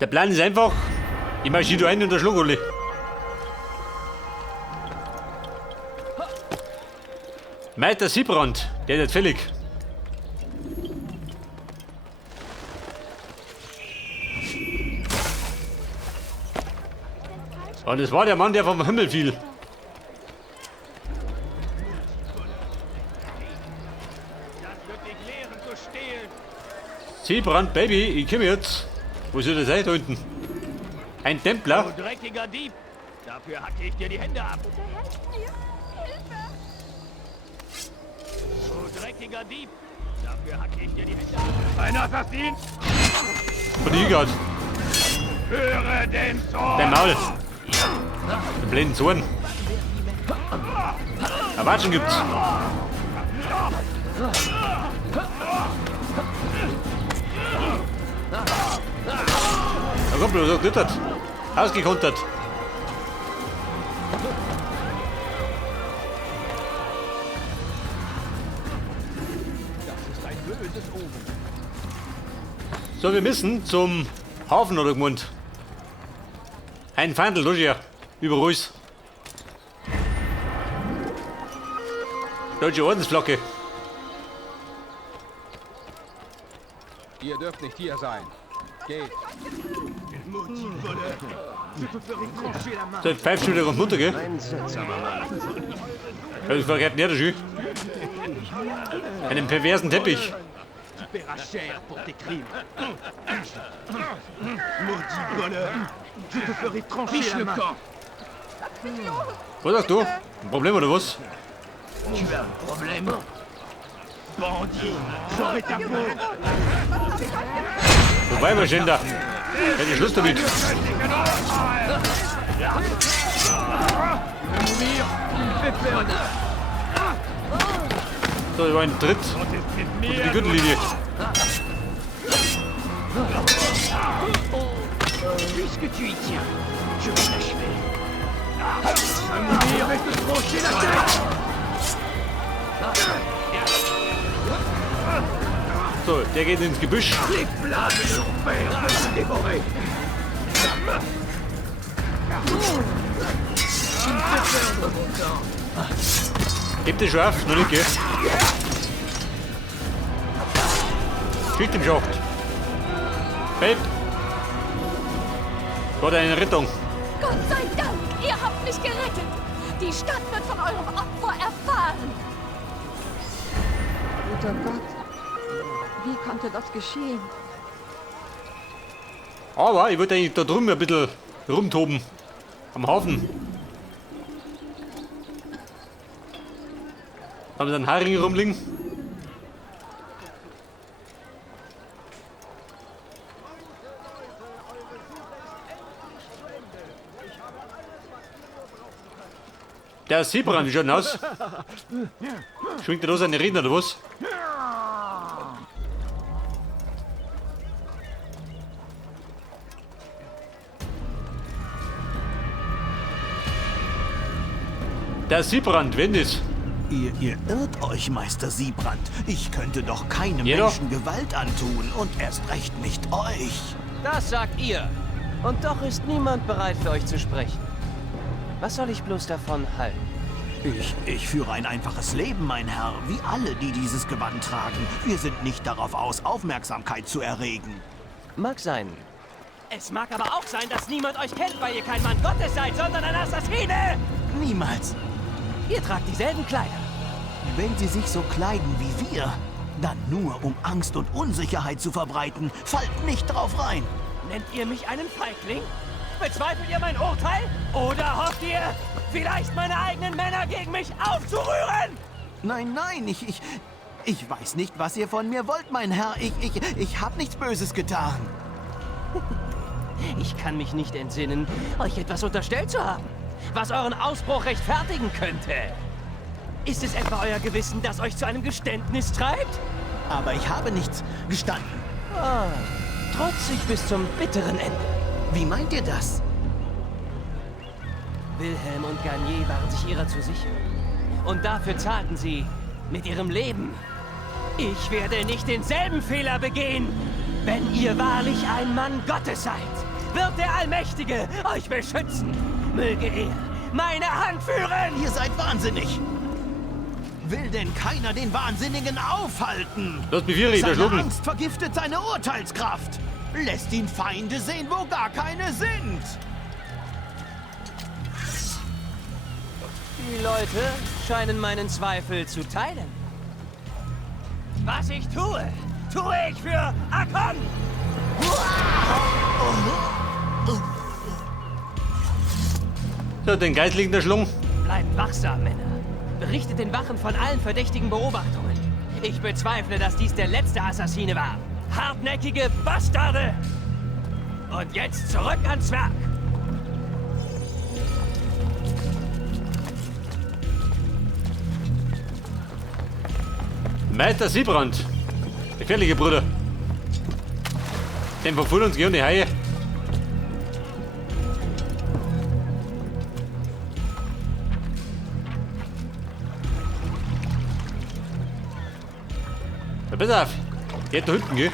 Der Plan ist einfach, ich marschiere da ein und der Schluck alle. Meister Siebrand, der ist fällig. Und es war der Mann, der vom Himmel fiel. Siebrand, Baby, ich komme jetzt. Wo soll das sein da unten? Ein Templer? Du dreckiger Dieb! Dafür hacke ich dir die Hände ab! Bitte helft mir! Hilfe! Du dreckiger Dieb! Dafür hacke ich dir die Hände ab! Ein Assassin! Von der Higard. Höre den Zorn! Dein Maul. Den blinden Zorn. Erwatschen gibt's. Na komm, du sagst nicht. Ausgekontert. So, wir müssen zum Hafen oder gemeint. Ein Feindl durch hier. Über uns. Deutsche Ordensflocke. Ihr dürft nicht hier sein. Geht. Das pfeift schon wieder runter, gell? Das verkehrt nicht, schön. Einen perversen Teppich. Paieras cher pour tes crimes. Maudit voleur! Je te ferai trancher la main! Was sagst du? Ein Problem oder was? Tu as un problème? Bandit! J'aurai ta peau! Vorbei, mein Schänder. Hätte Schluss damit. So, das war ein Tritt unter die Gürtellinie. Puisque tu y tiens, je vais t'achever. À mourir avec te trancher la tête! So, der geht ins Gebüsch. Les flammes de l'enfer vont te dévorer! Tu me fais perdre mon temps! Hebt den Schaf, noch nicht, gell? Schießt im Schacht. Babe. Gott, eine Rettung. Gott sei Dank, ihr habt mich gerettet. Die Stadt wird von eurem Opfer erfahren. Guter Gott, wie konnte das geschehen? Aber ich wollte eigentlich da drüben ein bisschen rumtoben. Am Hafen. Haben wir einen Haring rumliegen? Der Siebrand, wie schaut denn aus? Schwingt er da seine Reden oder was? Der Siebrand, wenn das? Ihr irrt euch, Meister Siebrand. Ich könnte doch keinem Jeder? Menschen Gewalt antun und erst recht nicht euch. Das sagt ihr. Und doch ist niemand bereit, für euch zu sprechen. Was soll ich bloß davon halten? Ich führe ein einfaches Leben, mein Herr, wie alle, die dieses Gewand tragen. Wir sind nicht darauf aus, Aufmerksamkeit zu erregen. Mag sein. Es mag aber auch sein, dass niemand euch kennt, weil ihr kein Mann Gottes seid, sondern ein Assassine! Niemals. Ihr tragt dieselben Kleider. Wenn sie sich so kleiden wie wir, dann nur, um Angst und Unsicherheit zu verbreiten. Fallt nicht drauf rein. Nennt ihr mich einen Feigling? Bezweifelt ihr mein Urteil? Oder hofft ihr, vielleicht meine eigenen Männer gegen mich aufzurühren? Nein, ich weiß nicht, was ihr von mir wollt, mein Herr. Ich hab nichts Böses getan. Ich kann mich nicht entsinnen, euch etwas unterstellt zu haben, was euren Ausbruch rechtfertigen könnte. Ist es etwa euer Gewissen, das euch zu einem Geständnis treibt? Aber ich habe nichts gestanden. Ah, trotzig bis zum bitteren Ende. Wie meint ihr das? Wilhelm und Garnier waren sich ihrer zu sicher. Und dafür zahlten sie mit ihrem Leben. Ich werde nicht denselben Fehler begehen. Wenn ihr wahrlich ein Mann Gottes seid, wird der Allmächtige euch beschützen. Möge er meine Hand führen! Ihr seid wahnsinnig! Will denn keiner den Wahnsinnigen aufhalten? Lass mich wieder Seine schlucken. Angst vergiftet seine Urteilskraft. Lässt ihn Feinde sehen, wo gar keine sind. Die Leute scheinen meinen Zweifel zu teilen. Was ich tue, tue ich für Akon! So, den Geist liegt in der Schlung. Bleibt wachsam, Männer. Berichtet den Wachen von allen verdächtigen Beobachtungen. Ich bezweifle, dass dies der letzte Assassine war. Hartnäckige Bastarde! Und jetzt zurück ans Werk! Meister Siebrand. Gefährliche Bruder. Den verfolgen uns gerne die Haie. Ja, pass auf. Geht da hinten, gell?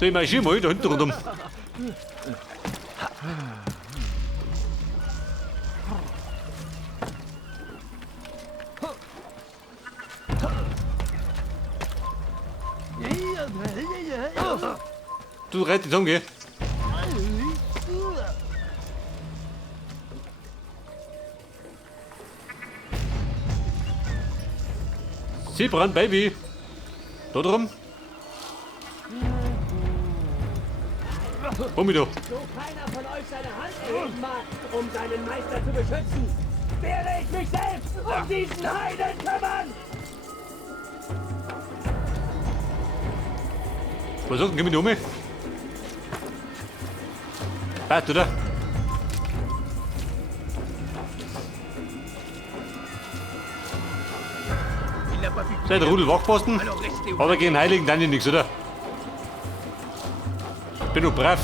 So, ich marschiere mal da hinten rundum. Du reit jetzt um, gell? Siebrand, Baby. Da drum. Komm wieder. So keiner von euch seine Hand erheben mag, um seinen Meister zu beschützen, werde ich mich selbst um diesen Heiden kümmern! Was sagt denn? Geh mit um. Passt, oder? Seid Rudel Wachposten? Aber gegen Heiligen dann nichts, oder? Bin nur brav.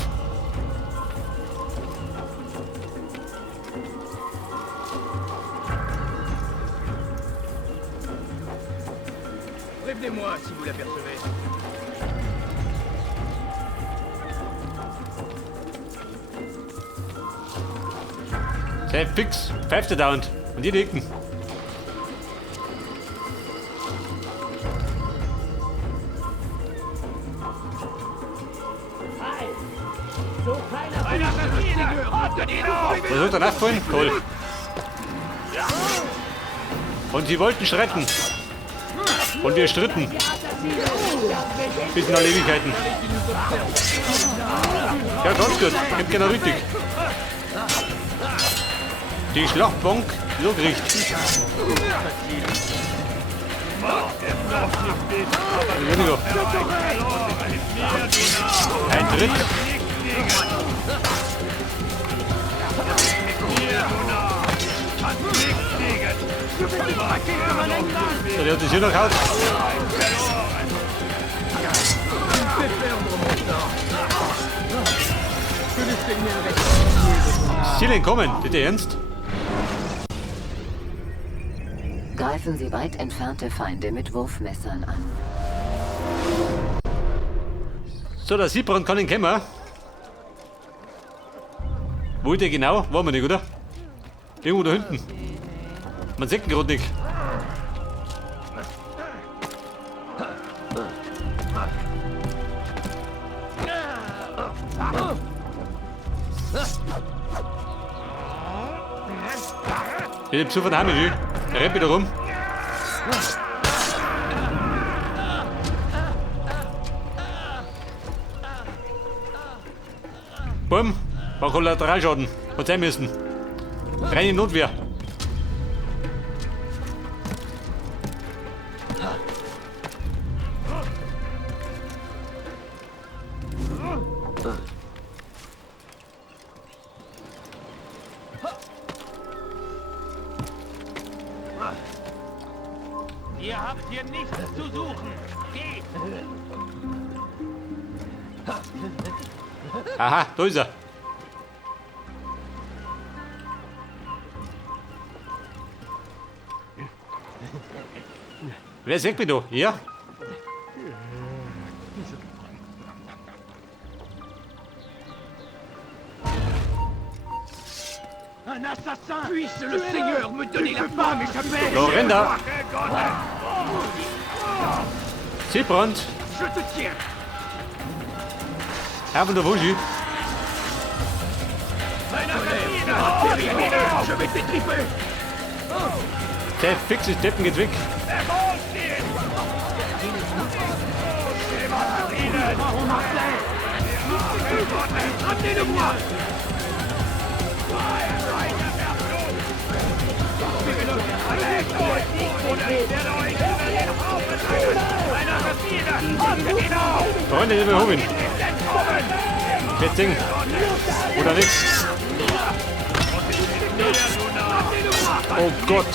Prévenez-moi si vous l'apercevez. Sei fix. Pfeift dauernd. Und die nicken. So keiner von Was soll danach fallen? Toll. Und sie wollten streiten. Und wir stritten. Bis in alle Ewigkeiten. Ja, ganz gut. Kennt keiner richtig. Die Schlachtbank so gericht. Ein Tritt. So, der hat sich hier noch raus. Zielen kommen, bitte ernst. Greifen Sie weit entfernte Feinde mit Wurfmessern an. So, der Siebrand kann ihn kämmen. Wo ist der genau? Wollen wir nicht, oder? Irgendwo da hinten. Man sieht ihn gerade nicht. Ich hab zu von Hamid, er rennt wieder rum. Bumm, war Kollateralschaden. Hat sein müssen. Reine Notwehr. Ihr habt hier nichts zu suchen. Geht! Aha, da ist er. Wer sagt mich da? Ja? Un assassin! Puisse le Seigneur me donner la femme échappée! Lorenda! Siebrand! Je te tiens! Herr von der Wuschi! Je vais t'étriper! Der fixe Deppen geht weg! Ramenez-le-moi! Freunde, die wir holen! Jetzt Ding! Oder nichts! Oh Gott!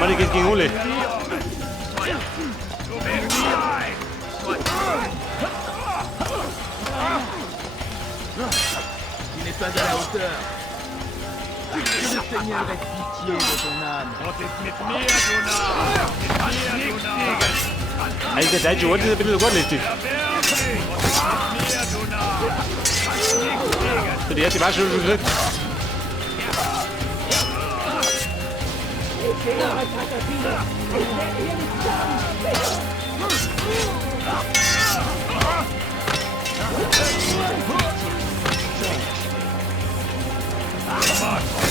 Mann, ich geht gegen Ole! Il n'est pas à la hauteur. Que le Seigneur ait pitié de ton âme. Alter, der deutsche Wort ist ein bisschen wortlistig. So, die hat die Wasche schon gekriegt.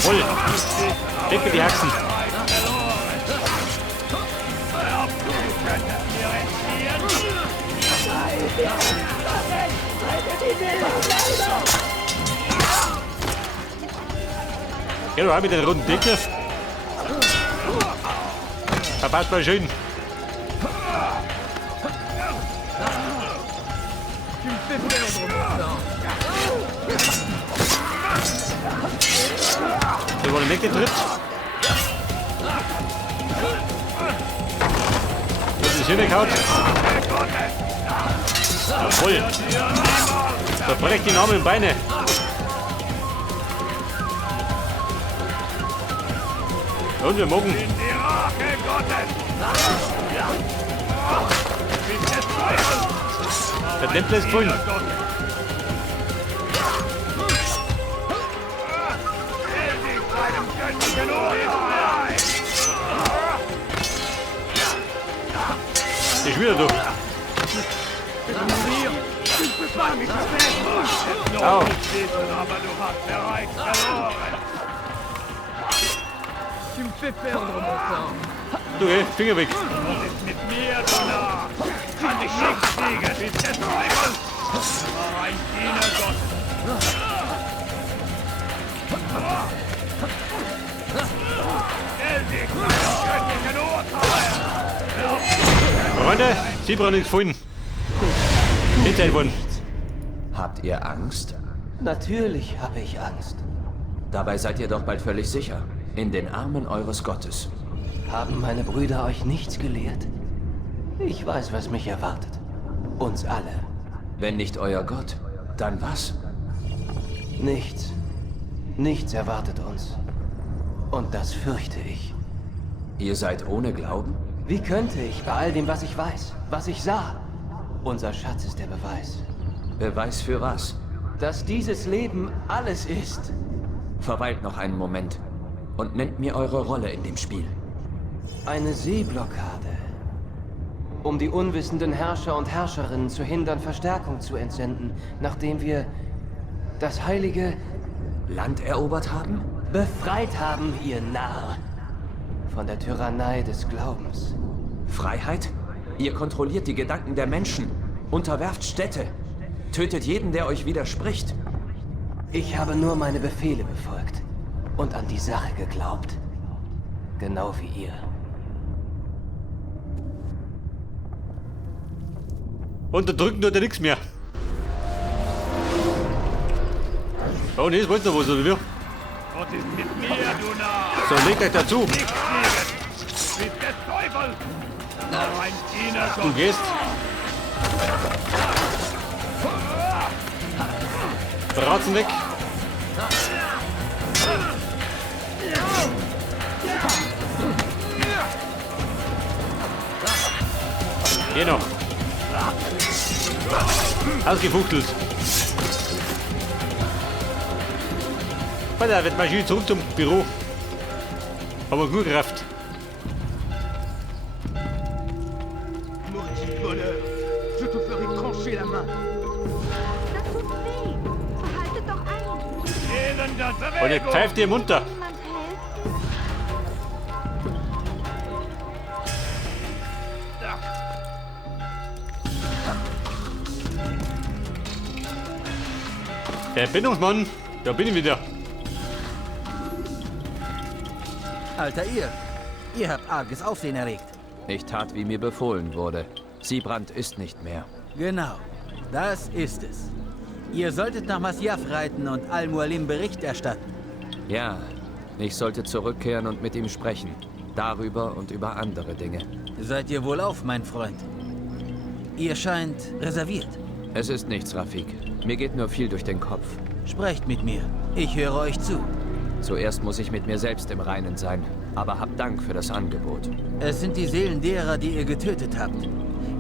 Voll! Weg mit die Haxen! Ja, du hast mit den runden Dicker. Verpasst mal schön. Wir wollen weg den Tritt. Das ist hingehaut. Jawohl. Verbrecht die Arme und Beine. Und wir mogen. Der Tempel ist voll. Ich wieder durch. Au. Tu me fais perdre mon temps. Du, Finger weg. Freunde, Siebrand ist gefunden. Hinter worden. Habt ihr Angst? Natürlich habe ich Angst. Dabei seid ihr doch bald völlig sicher. In den Armen eures Gottes. Haben meine Brüder euch nichts gelehrt? Ich weiß, was mich erwartet. Uns alle. Wenn nicht euer Gott, dann was? Nichts. Nichts erwartet uns. Und das fürchte ich. Ihr seid ohne Glauben? Wie könnte ich bei all dem, was ich weiß, was ich sah? Unser Schatz ist der Beweis. Beweis für was? Dass dieses Leben alles ist. Verweilt noch einen Moment und nennt mir eure Rolle in dem Spiel. Eine Seeblockade. Um die unwissenden Herrscher und Herrscherinnen zu hindern, Verstärkung zu entsenden, nachdem wir das heilige Land erobert haben? befreit haben, ihr Narr. Von der Tyrannei des Glaubens. Freiheit? Ihr kontrolliert die Gedanken der Menschen, unterwerft Städte, tötet jeden, der euch widerspricht. Ich habe nur meine Befehle befolgt und an die Sache geglaubt. Genau wie ihr. Unterdrücken tut er nichts mehr. Oh ne, das wollt ihr noch was, oder wie? Gott ist mit mir, du Narr! So, legt euch dazu. Bist der Teufel! Ein Diener Du Gott! gehst. Bratzen weg. Genau. Ausgefuchtelt. Voilà, wird mal schön zurück zum Büro. Haben wir genug Kraft. Maudit voleur! Je te ferai trancher la main! Das tut weh. Haltet doch ein. Elender Und jetzt pfeift ihr munter. Niemand helfen. Der Bindungsmann, da bin ich wieder. Alter ihr habt arges Aufsehen erregt. Ich tat, wie mir befohlen wurde. Siebrand ist nicht mehr. Genau, das ist es. Ihr solltet nach Masyaf reiten und Al-Mualim Bericht erstatten. Ja, ich sollte zurückkehren und mit ihm sprechen. Darüber und über andere Dinge. Seid ihr wohlauf, mein Freund? Ihr scheint reserviert. Es ist nichts, Rafik. Mir geht nur viel durch den Kopf. Sprecht mit mir. Ich höre euch zu. Zuerst muss ich mit mir selbst im Reinen sein. Aber habt Dank für das Angebot. Es sind die Seelen derer, die ihr getötet habt.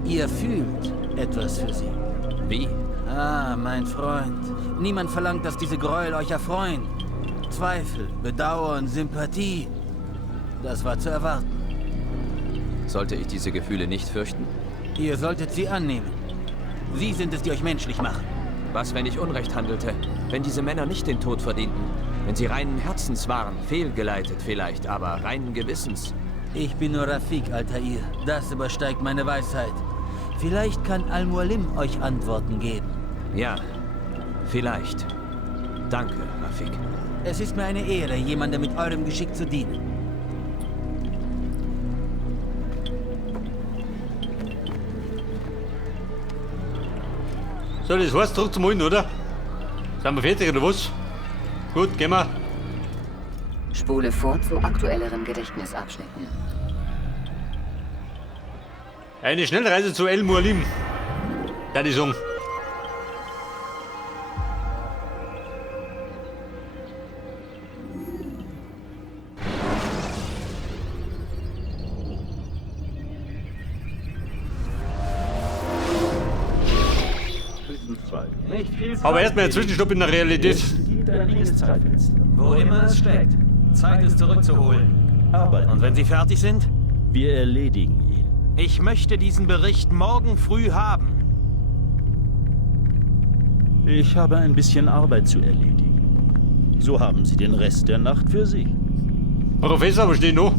Ihr fühlt etwas für sie. Wie? Ah, mein Freund. Niemand verlangt, dass diese Gräuel euch erfreuen. Zweifel, Bedauern, Sympathie. Das war zu erwarten. Sollte ich diese Gefühle nicht fürchten? Ihr solltet sie annehmen. Sie sind es, die euch menschlich machen. Was, wenn ich Unrecht handelte? Wenn diese Männer nicht den Tod verdienten? Wenn sie reinen Herzens waren, fehlgeleitet vielleicht, aber reinen Gewissens? Ich bin nur Rafik, Altair. Das übersteigt meine Weisheit. Vielleicht kann Al-Mualim euch Antworten geben. Ja, vielleicht. Danke, Rafik. Es ist mir eine Ehre, jemandem mit eurem Geschick zu dienen. So, das heißt zurück zum Holen, oder? Sind wir fertig oder was? Gut, gehen wir. Spule vor zu aktuelleren Gedächtnisabschnitten. Eine Schnellreise zu El Mualim. Da die Song. Aber erstmal ein Zwischenstopp in der Realität. Wo immer es steckt. Zeit es zurückzuholen. Und wenn Sie fertig sind? Wir erledigen ihn. Ich möchte diesen Bericht morgen früh haben. Ich habe ein bisschen Arbeit zu erledigen. So haben Sie den Rest der Nacht für sich. Professor, wo steht noch?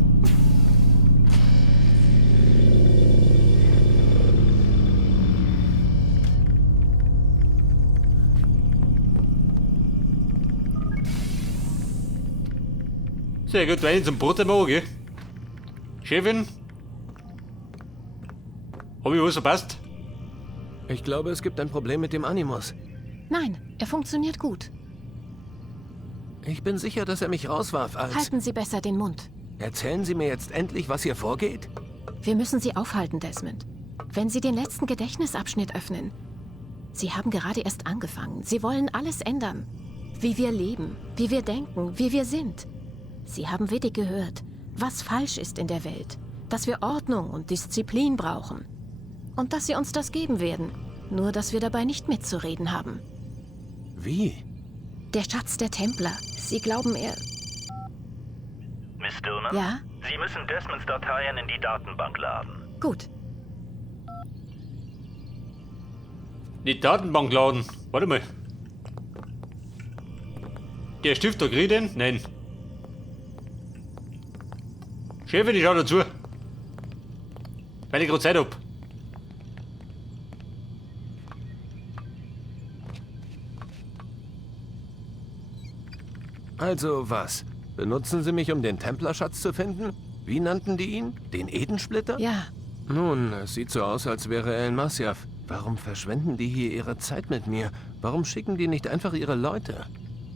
Sehr gut, rein zum Brot am Morgen. Chefin? Hab ich was verpasst? Ich glaube, es gibt ein Problem mit dem Animus. Nein, er funktioniert gut. Ich bin sicher, dass er mich rauswarf als... Halten Sie besser den Mund. Erzählen Sie mir jetzt endlich, was hier vorgeht? Wir müssen Sie aufhalten, Desmond. Wenn Sie den letzten Gedächtnisabschnitt öffnen. Sie haben gerade erst angefangen. Sie wollen alles ändern. Wie wir leben, wie wir denken, wie wir sind. Sie haben wenig gehört, was falsch ist in der Welt. Dass wir Ordnung und Disziplin brauchen. Und dass Sie uns das geben werden. Nur, dass wir dabei nicht mitzureden haben. Wie? Der Schatz der Templer. Sie glauben, er... Miss Dillman? Ja? Sie müssen Desmonds Dateien in die Datenbank laden. Gut. Die Datenbank laden. Warte mal. Der Stifter kriegt den? Nein. Chefin, ich schau dazu. Weil ich gerade Zeit hab. Also was? Benutzen Sie mich, um den Templerschatz zu finden? Wie nannten die ihn? Den Edensplitter? Ja. Nun, es sieht so aus, als wäre er in Masyaf. Warum verschwenden die hier ihre Zeit mit mir? Warum schicken die nicht einfach ihre Leute?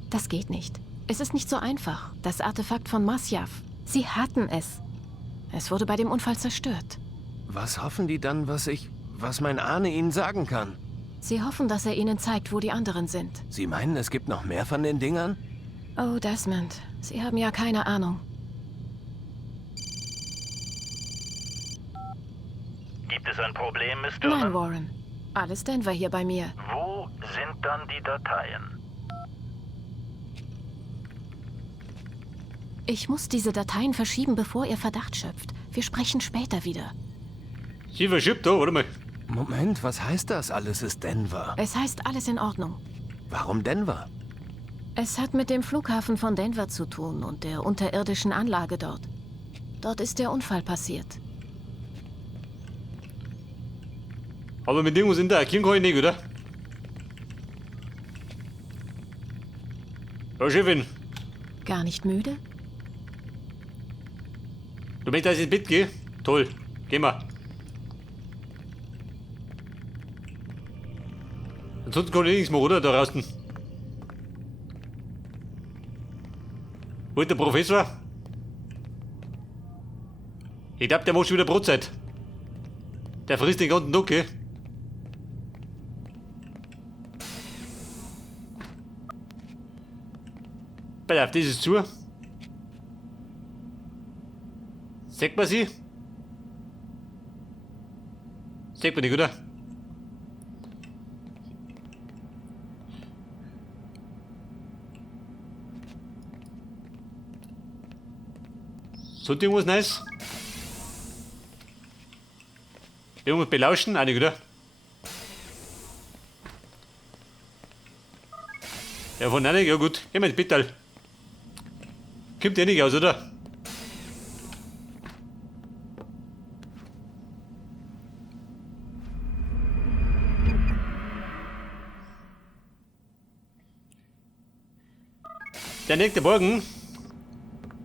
Das geht nicht. Es ist nicht so einfach. Das Artefakt von Masyaf. Sie hatten es. Es wurde bei dem Unfall zerstört. Was hoffen die dann, was mein Ahne ihnen sagen kann? Sie hoffen, dass er ihnen zeigt, wo die anderen sind. Sie meinen, es gibt noch mehr von den Dingern? Oh, Desmond, Sie haben ja keine Ahnung. Gibt es ein Problem, Miss Nein, Dillman? Warren. Alles Denver hier bei mir. Wo sind dann die Dateien? Ich muss diese Dateien verschieben, bevor ihr Verdacht schöpft. Wir sprechen später wieder. Sie verschiebt da, warte mal. Moment, was heißt das? Alles ist Denver. Es heißt alles in Ordnung. Warum Denver? Es hat mit dem Flughafen von Denver zu tun und der unterirdischen Anlage dort. Dort ist der Unfall passiert. Aber mit irgendwas in der Erklärung kann ich nicht, oder? Ja, Chefin, Gar nicht müde? du möchtest, dass ich ins Bett gehe? Toll, geh mal. Ansonsten kann ich nichts mehr, oder? Da draußen. Wo ist der Professor? Ich glaub, der macht schon wieder Brotzeit. Der frisst den ganzen Tag, gell? Pass auf, das ist zu. Sagt man sie? Sagt man nicht, oder? Sonst irgendwas Neues? Irgendwas belauschen? Auch nicht, oder? Ja, von einer, ja gut. Geh mal ins Bittal. Kommt ja nicht aus, oder? Der nächste Morgen,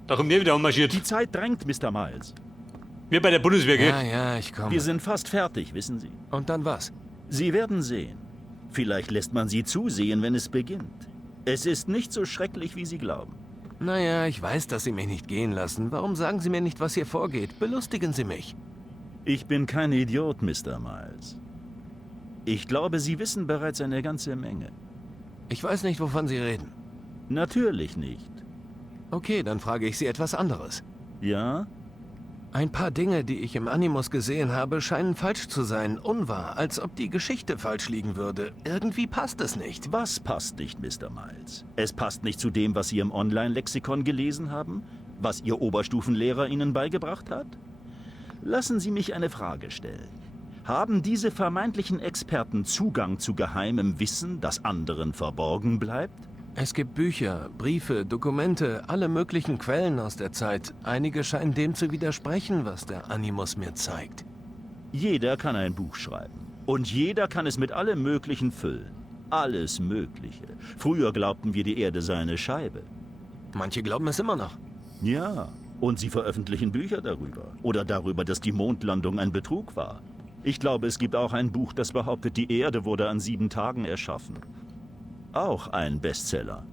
da kommt ihr wieder ummarschiert. Die Zeit drängt, Mr. Miles. Wir bei der Bundeswehr, gell? Ja, ich komme. Wir sind fast fertig, wissen Sie. Und dann was? Sie werden sehen. Vielleicht lässt man Sie zusehen, wenn es beginnt. Es ist nicht so schrecklich, wie Sie glauben. Naja, ich weiß, dass Sie mich nicht gehen lassen. Warum sagen Sie mir nicht, was hier vorgeht? Belustigen Sie mich. Ich bin kein Idiot, Mr. Miles. Ich glaube, Sie wissen bereits eine ganze Menge. Ich weiß nicht, wovon Sie reden. Natürlich nicht. Okay, dann frage ich Sie etwas anderes. Ja? Ein paar Dinge, die ich im Animus gesehen habe, scheinen falsch zu sein, unwahr, als ob die Geschichte falsch liegen würde. Irgendwie passt es nicht. Was passt nicht, Mr. Miles? Es passt nicht zu dem, was Sie im Online-Lexikon gelesen haben? Was Ihr Oberstufenlehrer Ihnen beigebracht hat? Lassen Sie mich eine Frage stellen. Haben diese vermeintlichen Experten Zugang zu geheimem Wissen, das anderen verborgen bleibt? Es gibt Bücher, Briefe, Dokumente, alle möglichen Quellen aus der Zeit. Einige scheinen dem zu widersprechen, was der Animus mir zeigt. Jeder kann ein Buch schreiben. Und jeder kann es mit allem Möglichen füllen. Alles Mögliche. Früher glaubten wir, die Erde sei eine Scheibe. Manche glauben es immer noch. Ja, und sie veröffentlichen Bücher darüber. Oder darüber, dass die Mondlandung ein Betrug war. Ich glaube, es gibt auch ein Buch, das behauptet, die Erde wurde an 7 Tagen erschaffen. Auch ein Bestseller.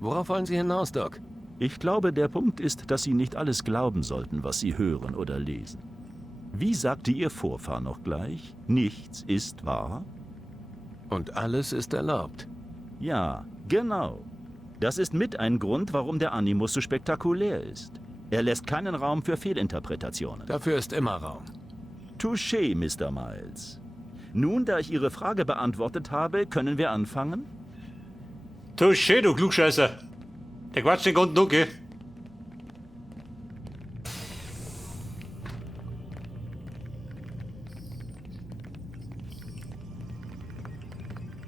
Worauf wollen Sie hinaus, Doc? Ich glaube, der Punkt ist, dass Sie nicht alles glauben sollten, was Sie hören oder lesen. Wie sagte Ihr Vorfahr noch gleich? Nichts ist wahr? Und alles ist erlaubt. Ja, genau. Das ist mit ein Grund, warum der Animus so spektakulär ist. Er lässt keinen Raum für Fehlinterpretationen. Dafür ist immer Raum. Touché, Mr. Miles. Nun, da ich Ihre Frage beantwortet habe, können wir anfangen? Touché, du Klugscheißer. Der quatscht den ganzen Tag, gell?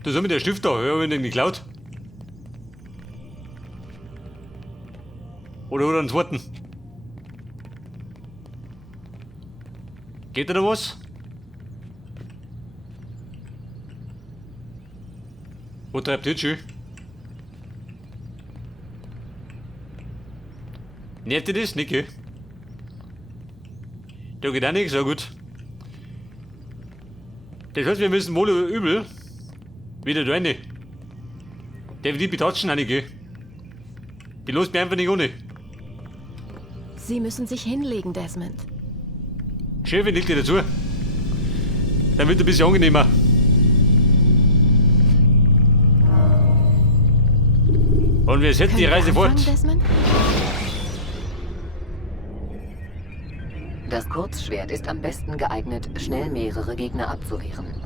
Du soll mit der Stift da, hör ich den geklaut. Oder hat er uns warten? Geht da noch was? Wo treibt ihr schön? Nervt ihr das? Nicht, gell? Da geht auch nichts, so gut. Das heißt, wir müssen wohl oder übel wieder da rein. Darf die betatschen auch nicht, gell? Die lässt mich einfach nicht ohne. Sie müssen sich hinlegen, Desmond. Chefin, liegt dir dazu. Dann wird es ein bisschen angenehmer. Und wir setzen die Reise fort. Desmond? Das Kurzschwert ist am besten geeignet, schnell mehrere Gegner abzuwehren.